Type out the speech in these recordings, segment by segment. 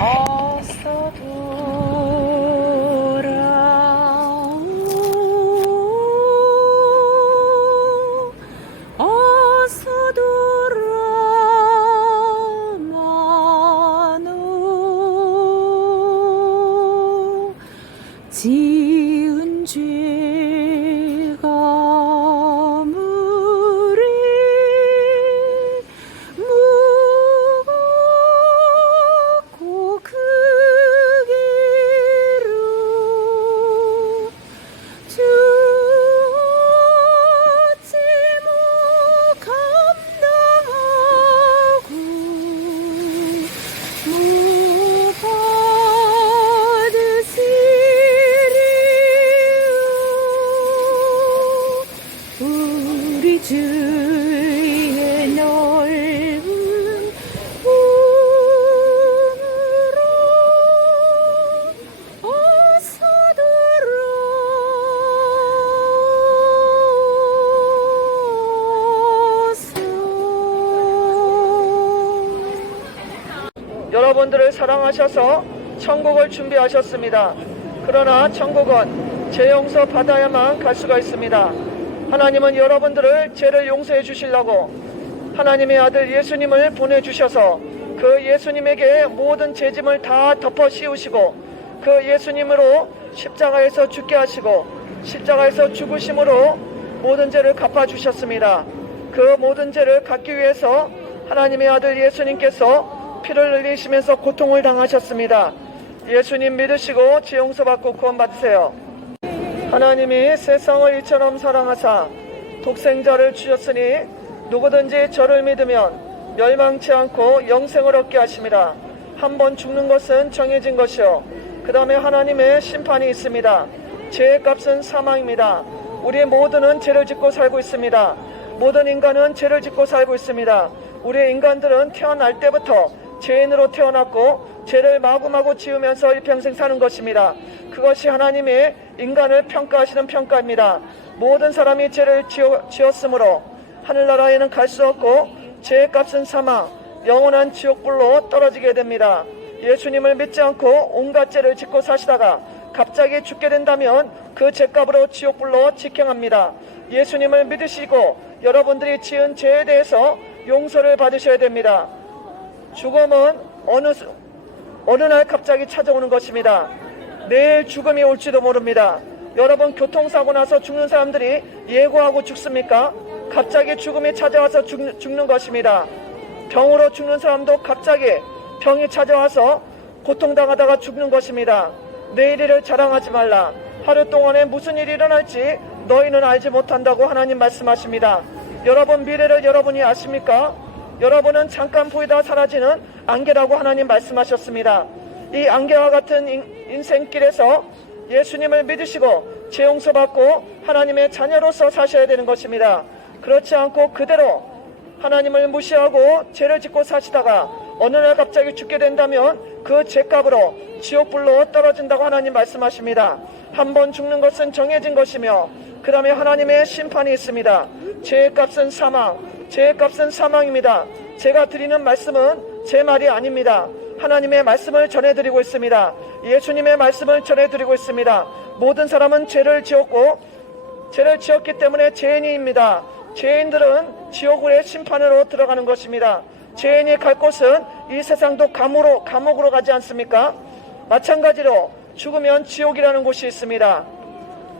어서 돌아오 어서 돌아오노 지은 죄가 무리 무겁고 그 길로 주지 감당하고 우리 주의 넓은 품으로 어서 돌아오소. 여러분들을 사랑하셔서 천국을 준비하셨습니다. 그러나 천국은 죄 용서 받아야만 갈 수가 있습니다. 하나님은 여러분들을 죄를 용서해 주시려고 하나님의 아들 예수님을 보내주셔서 그 예수님에게 모든 죄짐을 다 덮어 씌우시고 그 예수님으로 십자가에서 죽게 하시고 십자가에서 죽으심으로 모든 죄를 갚아주셨습니다. 그 모든 죄를 갚기 위해서 하나님의 아들 예수님께서 피를 흘리시면서 고통을 당하셨습니다. 예수님 믿으시고 죄 용서받고 구원받으세요. 하나님이 세상을 이처럼 사랑하사 독생자를 주셨으니 누구든지 저를 믿으면 멸망치 않고 영생을 얻게 하심이라. 한 번 죽는 것은 정해진 것이요 그 다음에 하나님의 심판이 있습니다. 죄의 값은 사망입니다. 우리 모두는 죄를 짓고 살고 있습니다. 모든 인간은 죄를 짓고 살고 있습니다. 우리 인간들은 태어날 때부터 죄인으로 태어났고 죄를 마구마구 지으면서 일평생 사는 것입니다. 그것이 하나님의 인간을 평가하시는 평가입니다. 모든 사람이 죄를 지었으므로 하늘나라에는 갈 수 없고 죄의 값은 사망, 영원한 지옥불로 떨어지게 됩니다. 예수님을 믿지 않고 온갖 죄를 짓고 사시다가 갑자기 죽게 된다면 그 죄값으로 지옥불로 직행합니다. 예수님을 믿으시고 여러분들이 지은 죄에 대해서 용서를 받으셔야 됩니다. 죽음은 어느 날 갑자기 찾아오는 것입니다. 내일 죽음이 올지도 모릅니다. 여러분, 교통사고 나서 죽는 사람들이 예고하고 죽습니까? 갑자기 죽음이 찾아와서 죽는 것입니다. 병으로 죽는 사람도 갑자기 병이 찾아와서 고통당하다가 죽는 것입니다. 내일을 자랑하지 말라. 하루 동안에 무슨 일이 일어날지 너희는 알지 못한다고 하나님 말씀하십니다. 여러분, 미래를 여러분이 아십니까? 여러분은 잠깐 보이다 사라지는 안개라고 하나님 말씀하셨습니다. 이 안개와 같은 인생길에서 예수님을 믿으시고 죄 용서받고 하나님의 자녀로서 사셔야 되는 것입니다. 그렇지 않고 그대로 하나님을 무시하고 죄를 짓고 사시다가 어느 날 갑자기 죽게 된다면 그 죄값으로 지옥불로 떨어진다고 하나님 말씀하십니다. 한 번 죽는 것은 정해진 것이며 그 다음에 하나님의 심판이 있습니다. 죄의 값은 사망, 죄의 값은 사망입니다. 제가 드리는 말씀은 제 말이 아닙니다. 하나님의 말씀을 전해드리고 있습니다. 예수님의 말씀을 전해드리고 있습니다. 모든 사람은 죄를 지었기 때문에 죄인입니다. 죄인들은 지옥의 심판으로 들어가는 것입니다. 죄인이 갈 곳은 이 세상도 감옥으로 가지 않습니까? 마찬가지로 죽으면 지옥이라는 곳이 있습니다.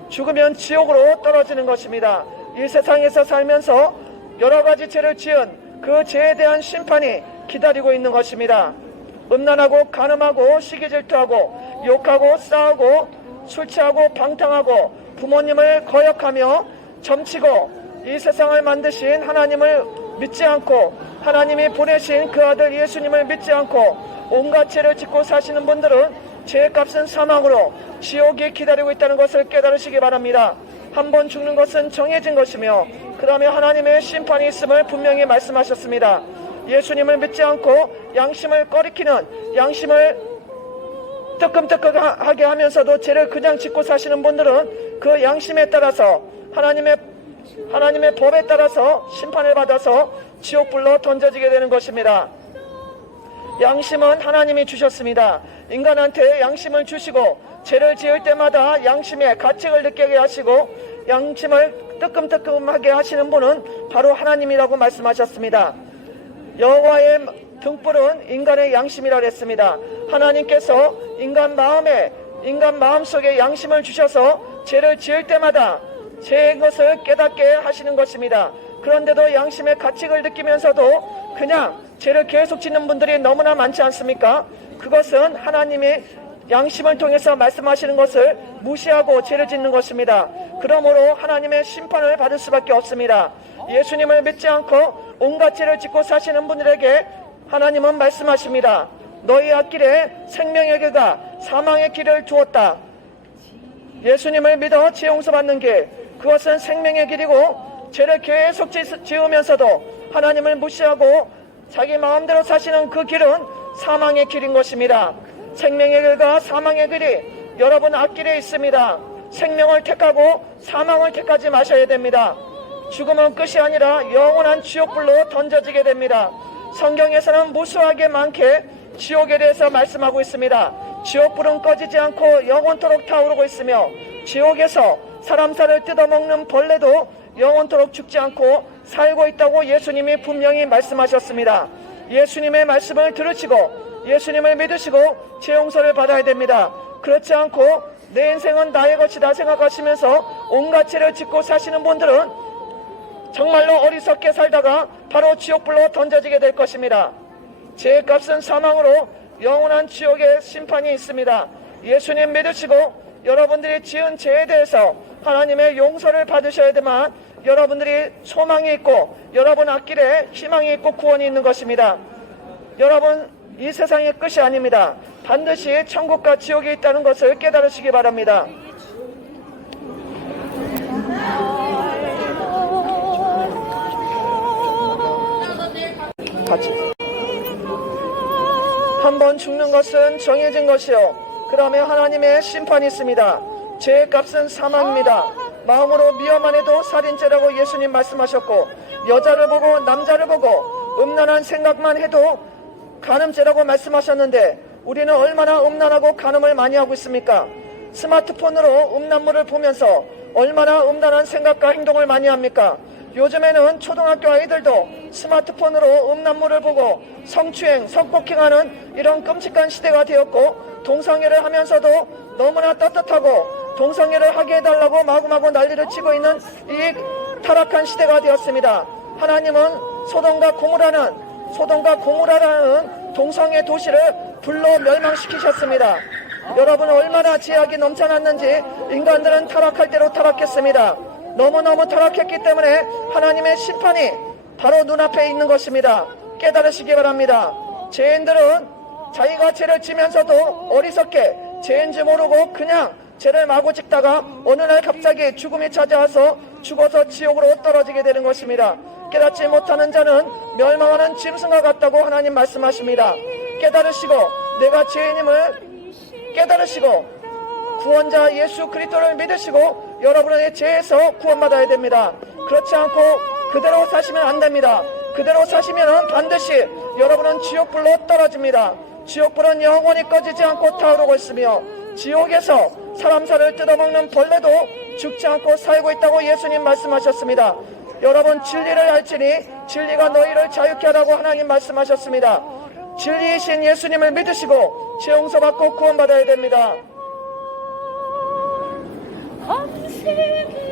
죽으면 지옥으로 떨어지는 것입니다. 이 세상에서 살면서 여러 가지 죄를 지은 그 죄에 대한 심판이 기다리고 있는 것입니다. 음란하고 간음하고 시기질투하고 욕하고 싸우고 술 취하고 방탕하고 부모님을 거역하며 점치고 이 세상을 만드신 하나님을 믿지 않고 하나님이 보내신 그 아들 예수님을 믿지 않고 온갖 죄를 짓고 사시는 분들은 죄의 값은 사망으로 지옥이 기다리고 있다는 것을 깨달으시기 바랍니다. 한 번 죽는 것은 정해진 것이며 그 다음에 하나님의 심판이 있음을 분명히 말씀하셨습니다. 예수님을 믿지 않고 양심을 꺼리키는, 양심을 뜨끔뜨끔하게 하면서도 죄를 그냥 짓고 사시는 분들은 그 양심에 따라서 하나님의 법에 따라서 심판을 받아서 지옥불로 던져지게 되는 것입니다. 양심은 하나님이 주셨습니다. 인간한테 양심을 주시고 죄를 지을 때마다 양심의 가책을 느끼게 하시고 양심을 뜨끔뜨끔하게 하시는 분은 바로 하나님이라고 말씀하셨습니다. 여호와의 등불은 인간의 양심이라 했습니다. 하나님께서 인간 마음속에 양심을 주셔서 죄를 지을 때마다 죄의 것을 깨닫게 하시는 것입니다. 그런데도 양심의 가책을 느끼면서도 그냥 죄를 계속 짓는 분들이 너무나 많지 않습니까? 그것은 하나님이 양심을 통해서 말씀하시는 것을 무시하고 죄를 짓는 것입니다. 그러므로 하나님의 심판을 받을 수밖에 없습니다. 예수님을 믿지 않고 온갖 죄를 짓고 사시는 분들에게 하나님은 말씀하십니다. 너희 앞길에 생명의 길과 사망의 길을 두었다. 예수님을 믿어 죄 용서받는 길, 그것은 생명의 길이고 죄를 계속 지으면서도 하나님을 무시하고 자기 마음대로 사시는 그 길은 사망의 길인 것입니다. 생명의 길과 사망의 길이 여러분 앞길에 있습니다. 생명을 택하고 사망을 택하지 마셔야 됩니다. 죽음은 끝이 아니라 영원한 지옥불로 던져지게 됩니다. 성경에서는 무수하게 많게 지옥에 대해서 말씀하고 있습니다. 지옥불은 꺼지지 않고 영원토록 타오르고 있으며 지옥에서 사람 살을 뜯어먹는 벌레도 영원토록 죽지 않고 살고 있다고 예수님이 분명히 말씀하셨습니다. 예수님의 말씀을 들으시고 예수님을 믿으시고 죄 용서를 받아야 됩니다. 그렇지 않고 내 인생은 나의 것이다 생각하시면서 온갖 죄를 짓고 사시는 분들은 정말로 어리석게 살다가 바로 지옥불로 던져지게 될 것입니다. 죄의 값은 사망으로 영원한 지옥의 심판이 있습니다. 예수님 믿으시고 여러분들이 지은 죄에 대해서 하나님의 용서를 받으셔야 되지만 여러분들이 소망이 있고 여러분 앞길에 희망이 있고 구원이 있는 것입니다. 여러분, 이 세상의 끝이 아닙니다. 반드시 천국과 지옥이 있다는 것을 깨달으시기 바랍니다. 같이. 한번 죽는 것은 정해진 것이요 그러면 하나님의 심판이 있습니다. 죄의 값은 사망입니다. 마음으로 미워만 해도 살인죄라고 예수님 말씀하셨고 여자를 보고 남자를 보고 음란한 생각만 해도 간음죄라고 말씀하셨는데 우리는 얼마나 음란하고 간음을 많이 하고 있습니까? 스마트폰으로 음란물을 보면서 얼마나 음란한 생각과 행동을 많이 합니까? 요즘에는 초등학교 아이들도 스마트폰으로 음란물을 보고 성추행, 성폭행하는 이런 끔찍한 시대가 되었고 동성애를 하면서도 너무나 따뜻하고 동성애를 하게 해달라고 마구마구 난리를 치고 있는 이 타락한 시대가 되었습니다. 하나님은 소돔과 고모라라는 동성애 도시를 불로 멸망시키셨습니다. 여러분 얼마나 죄악이 넘쳐났는지 인간들은 타락할 대로 타락했습니다. 너무너무 타락했기 때문에 하나님의 심판이 바로 눈앞에 있는 것입니다. 깨달으시기 바랍니다. 죄인들은 자기가 죄를 지면서도 어리석게 죄인지 모르고 그냥 죄를 마구 짓다가 어느 날 갑자기 죽음이 찾아와서 죽어서 지옥으로 떨어지게 되는 것입니다. 깨닫지 못하는 자는 멸망하는 짐승과 같다고 하나님 말씀하십니다. 깨달으시고 내가 죄인임을 깨달으시고 구원자 예수 그리스도를 믿으시고 여러분의 죄에서 구원받아야 됩니다. 그렇지 않고 그대로 사시면 안 됩니다. 그대로 사시면 반드시 여러분은 지옥불로 떨어집니다. 지옥불은 영원히 꺼지지 않고 타오르고 있으며 지옥에서 사람 살을 뜯어먹는 벌레도 죽지 않고 살고 있다고 예수님 말씀하셨습니다. 여러분 진리를 알지니 진리가 너희를 자유케 하라고 하나님 말씀하셨습니다. 진리이신 예수님을 믿으시고 죄 용서받고 구원받아야 됩니다. 밤새기